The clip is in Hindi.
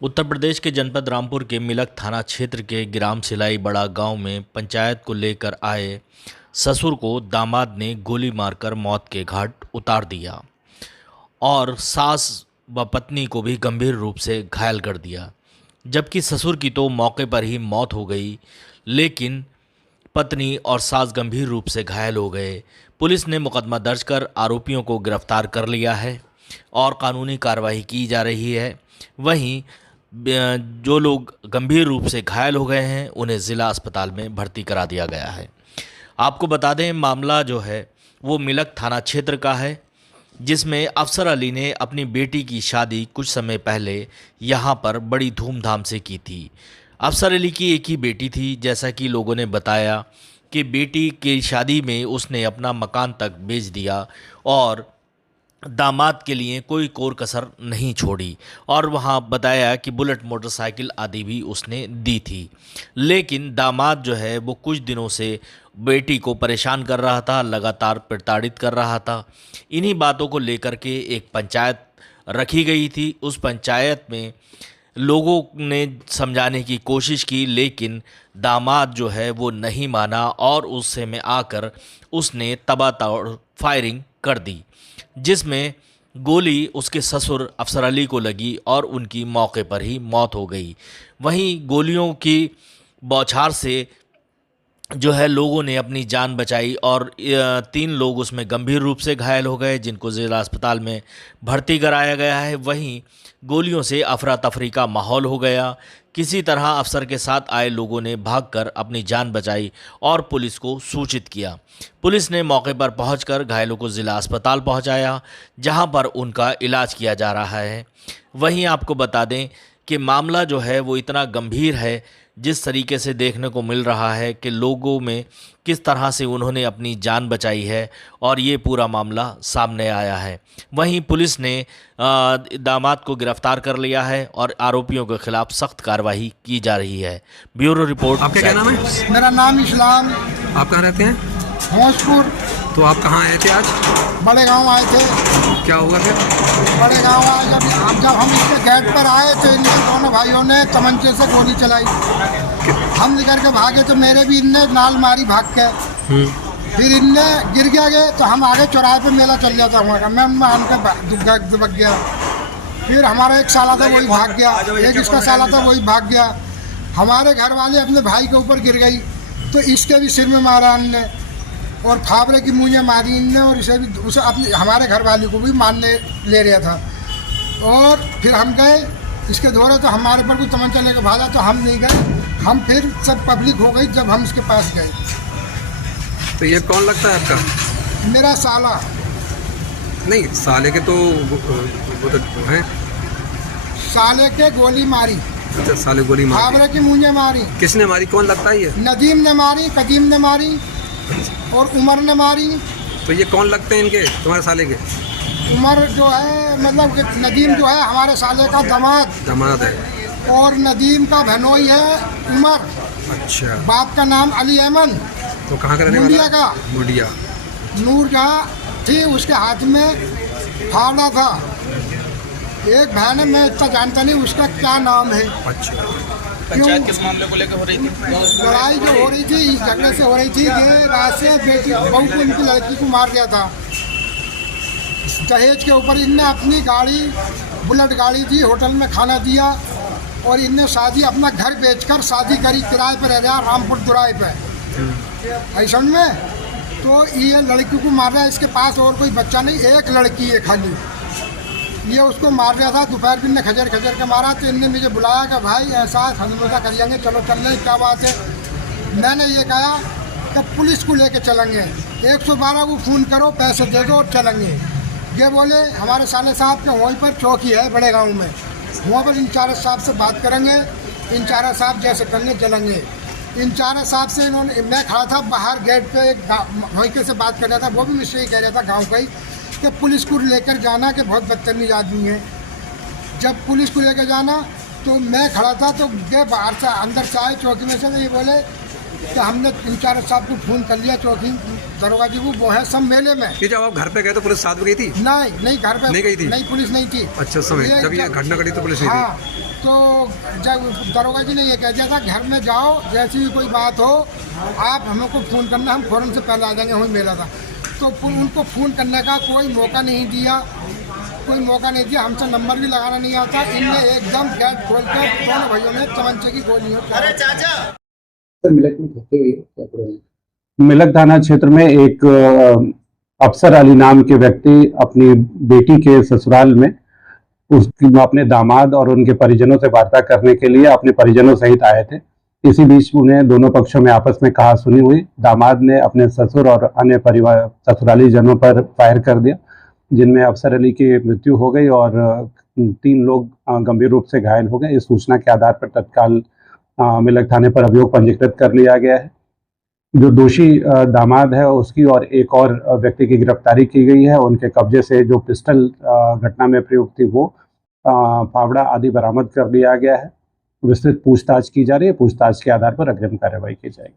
उत्तर प्रदेश के जनपद रामपुर के मिलक थाना क्षेत्र के ग्राम सिलाई बड़ा गांव में पंचायत को लेकर आए ससुर को दामाद ने गोली मारकर मौत के घाट उतार दिया और सास व पत्नी को भी गंभीर रूप से घायल कर दिया। जबकि ससुर की तो मौके पर ही मौत हो गई, लेकिन पत्नी और सास गंभीर रूप से घायल हो गए। पुलिस ने मुकदमा दर्ज कर आरोपियों को गिरफ्तार कर लिया है और कानूनी कार्रवाई की जा रही है। वहीं जो लोग गंभीर रूप से घायल हो गए हैं उन्हें ज़िला अस्पताल में भर्ती करा दिया गया है। आपको बता दें, मामला जो है वो मिलक थाना क्षेत्र का है, जिसमें अफसर अली ने अपनी बेटी की शादी कुछ समय पहले यहाँ पर बड़ी धूमधाम से की थी। अफसर अली की एक ही बेटी थी, जैसा कि लोगों ने बताया कि बेटी की शादी में उसने अपना मकान तक बेच दिया और दामाद के लिए कोई कोर कसर नहीं छोड़ी, और वहाँ बताया कि बुलेट मोटरसाइकिल आदि भी उसने दी थी। लेकिन दामाद जो है वो कुछ दिनों से बेटी को परेशान कर रहा था, लगातार प्रताड़ित कर रहा था। इन्हीं बातों को लेकर के एक पंचायत रखी गई थी। उस पंचायत में लोगों ने समझाने की कोशिश की, लेकिन दामाद जो है वो नहीं माना और उससे में आकर उसने तबातोड़ फायरिंग कर दी, जिसमें गोली उसके ससुर अफसर अली को लगी और उनकी मौके पर ही मौत हो गई। वहीं गोलियों की बौछार से जो है लोगों ने अपनी जान बचाई और 3 लोग उसमें गंभीर रूप से घायल हो गए, जिनको ज़िला अस्पताल में भर्ती कराया गया है। वहीं गोलियों से अफरा तफरी का माहौल हो गया। किसी तरह अफसर के साथ आए लोगों ने भागकर अपनी जान बचाई और पुलिस को सूचित किया। पुलिस ने मौके पर पहुंचकर घायलों को ज़िला अस्पताल पहुंचाया, जहां पर उनका इलाज किया जा रहा है। वहीं आपको बता दें कि मामला जो है वो इतना गंभीर है, जिस तरीके से देखने को मिल रहा है कि लोगों में किस तरह से उन्होंने अपनी जान बचाई है और ये पूरा मामला सामने आया है। वहीं पुलिस ने दामाद को गिरफ्तार कर लिया है और आरोपियों के खिलाफ सख्त कार्रवाई की जा रही है। Bureau report. आपका क्या नाम है? मेरा नाम इस्लाम। आप कहाँ रहते हैं? भोजपुर। तो आप कहाँ आए थे आज? बड़े गांव आए थे। क्या हुआ फिर? बड़े गांव आए जब हम इसके गेट पर आए तो इन दोनों भाइयों ने तमंचे से गोली चलाई। हम निकल के भागे तो मेरे भी इनने नाल मारी भाग के। फिर इनने गिर गए तो हम आगे चौराहे पे मेला चल जाता हुआ, मैं उनमें आन के दुबक गया। फिर हमारा एक साला था वही भाग गया, एक इसका साला था वही भाग गया। हमारे घर वाले अपने भाई के ऊपर गिर गई तो इसके भी सिर में मारा इनने और फावड़े की मुँहें मारी इनने, और इसे भी उसे अपने हमारे घर वाले को भी मारने ले रहा था। और फिर हम गए इसके दौरे तो हमारे पर कोई तमंचा लेकर भागा तो हम नहीं गए। हम फिर सब पब्लिक हो गई जब हम इसके पास गए। तो ये कौन लगता है आपका? मेरा साला। नहीं, साले के तो वो तो हैं। साले के गोली मारी। अच्छा, साले गोली मारी। फावड़े की मुँहें मारी। किसने मारी? कौन लगता है ये? नदीम ने मारी, कदीम ने मारी और उमर ने मारी। तो ये कौन लगते हैं इनके, तुम्हारे साले के? उमर जो है मतलब नदीम जो है हमारे साले का दामाद है, और नदीम का बहनोई है उमर। अच्छा। बाप का नाम अली अहमद। तो कहाँ का रहने वाला? मुंडिया का। मुंडिया। नूर जहाँ थी उसके हाथ में फावड़ा था। एक बहन है, मैं इतना जानता नहीं उसका क्या नाम है। अच्छा। पंचायत किस मामले को लेकर हो रही थी? लड़ाई जो हो रही थी इस झगड़े से हो रही थी। ये रात से बेटी बहू को इनकी लड़की को मार दिया था दहेज के ऊपर। इनने अपनी गाड़ी, बुलेट गाड़ी थी, होटल में खाना दिया और इनने शादी अपना घर बेचकर शादी करी, किराए पर रह रहा रामपुर दुराए पे ऐसा में। तो ये लड़की को मार रहा है, इसके पास और कोई बच्चा नहीं, एक लड़की है खाली। ये उसको मार रहा था, दोपहर भी इनने खजर के मारा। तो इनने मुझे बुलाया कि भाई ऐसा समझौता करिएंगे, चलो चल रहे, क्या बात है। मैंने ये कहा कि पुलिस को लेके चलेंगे, 112 को फ़ोन करो, पैसे दे दो और चलेंगे। ये बोले हमारे साले साहब के वहीं पर चौकी है बड़े गांव में, वहाँ पर इंचार्ज साहब से बात करेंगे, इंचार्ज साहब जैसे करने चलेंगे। इंचार्ज साहब से इन्होंने, मैं खड़ा था बाहर गेट पे, एक वहीं से बात कर रहा था, वो भी मुझसे ही कह रहा था गांव का ही कि पुलिस को लेकर जाना कि बहुत बदतमीज आदमी है। जब पुलिस को लेकर जाना तो मैं खड़ा था तो ये बाहर से अंदर से आए चौकी में से, तो ये बोले कि हमने इंचार्ज साहब को फ़ोन कर लिया, चौकी दरोगा जी को, वो है सब मेले में। ये जब आप घर पे गए तो पुलिस साथ में गई थी? नहीं घर पे नहीं गई थी? नहीं, पुलिस नहीं थी। अच्छा, समय जब ये घटना घटी तो पुलिस नहीं थी? हाँ, तो जब दरोगा जी ने ये कह दिया था घर में जाओ, जैसी भी कोई बात हो आप हमको फ़ोन करना, हम फ़ौरन से पहले आ जाएंगे, वहीं मिला था। तो उनको फ़ोन करने का कोई मौका नहीं दिया, हमसे नंबर भी लगाना नहीं आता। इनने एकदम गेट खोल कर दोनों भाइयों ने चमचे की गोलियों मिलक थाना क्षेत्र में एक अफसर अली नाम के व्यक्ति अपनी बेटी के ससुराल में अपने दामाद और उनके परिजनों से वार्ता करने के लिए अपने परिजनों सहित आए थे। इसी बीच उन्हें दोनों पक्षों में आपस में कहासुनी हुई। दामाद ने अपने ससुर और अन्य परिवार ससुराली जनों पर फायर कर दिया, जिनमें अफसर अली की मृत्यु हो गई और 3 लोग गंभीर रूप से घायल हो गए। इस सूचना के आधार पर तत्काल मिलक थाने पर अभियोग पंजीकृत कर लिया गया है। जो दोषी दामाद है उसकी और एक और व्यक्ति की गिरफ्तारी की गई है। उनके कब्जे से जो पिस्टल घटना में प्रयुक्त थी वो फावड़ा आदि बरामद कर लिया गया है। विस्तृत पूछताछ की जा रही है। पूछताछ के आधार पर अग्रिम कार्रवाई की जाएगी।